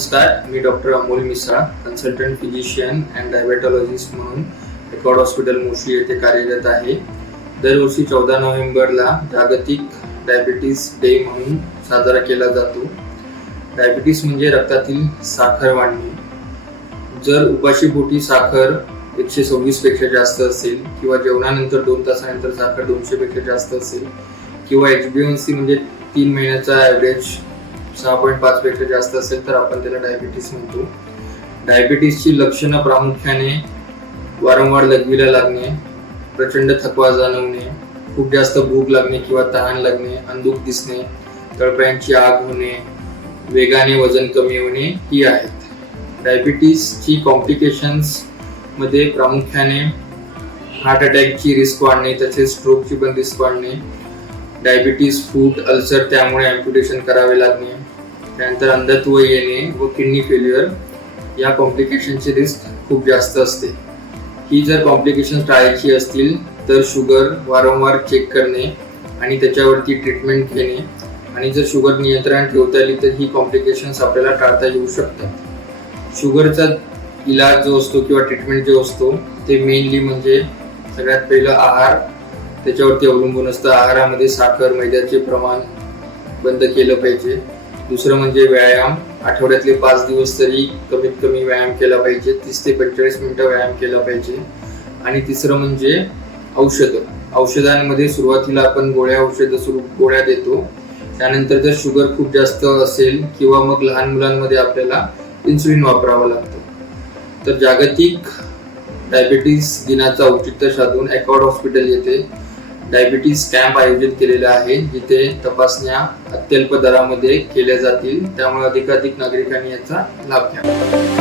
नमस्कार, मी doctor Amol Misal, consultant physician and diabetologist म्हणून एकॉर्ड हॉस्पिटल मुशी येथे कार्यरत आहे. दरवर्षी 14 नोव्हेंबरला जागतिक डायबिटीस डे म्हणून साजरा केला जातो. डायबिटीस म्हणजे रक्तातील साखर वाढणे. जर उपाशीपोटी साखर 126 पेक्षा जास्त असेल किंवा जेवणानंतर 2 तासानंतर साखर 200 पेक्षा जास्त असेल किंवा HbA1c म्हणजे 3 महिन्याचा ॲव्हरेज 6.5 पेक्षा जास्त असेल तर आपण त्याला डायबिटीस म्हणतो. डायबिटीसची लक्षणं प्रामुख्याने वारंवार लघवीला लागणे, प्रचंड थकवा जाणवणे, खूप जास्त भूक लागणे किंवा तहान लागणे, अंधुक दिसणे, तळपायांची आग होणे, वेगाने वजन कमी होणे ही आहेत. डायबिटीसची कॉम्प्लिकेशन्स मध्ये प्रामुख्याने हार्ट अटॅकची रिस्क वाढणे, तसेच स्ट्रोकची पण रिस्क वाढणे, डायबिटीस फूट अल्सर त्यामुळे ॲम्प्युटेशन करावे लागणे, त्यानंतर अंधत्व येणे व किडनी फेल्युअर या कॉम्प्लिकेशनची रिस्क खूप जास्त असते. ही जर कॉम्प्लिकेशन टाळायची असतील तर शुगर वारंवार चेक करणे आणि त्याच्यावरती ट्रीटमेंट घेणे आणि जर शुगर नियंत्रण ठेवता आली तर ही कॉम्प्लिकेशन्स आपल्याला टाळता येऊ शकतात. शुगरचा इलाज जो असतो किंवा ट्रीटमेंट जो असतो ते मेनली म्हणजे सगळ्यात पहिलं आहार त्याच्यावरती अवलंबून असतं. आहारामध्ये साखर मैद्याचे प्रमाण बंद केलं पाहिजे. दुसरं म्हणजे व्यायाम, आठवड्यातले 5 दिवस तरी कमीत कमी व्यायाम केला पाहिजे, 30 ते 45 मिनिटं व्यायाम केला पाहिजे. आणि तिसरं म्हणजे औषधांमध्ये सुरुवातीला आपण गोळ्या देतो. त्यानंतर जर शुगर खूप जास्त असेल किंवा मग लहान मुलांमध्ये आपल्याला इन्सुलिन वापरावं लागतं. तर जागतिक डायबिटीस दिनाचं औचित्य साधून एकॉर्ड हॉस्पिटल येथे डायबिटीस कॅम्प आयोजित केलेला आहे, जिथे तपासण्या अत्यल्प दरामध्ये केल्या जातील. त्यामुळे अधिकाधिक नागरिकांनी याचा लाभ घ्यावा.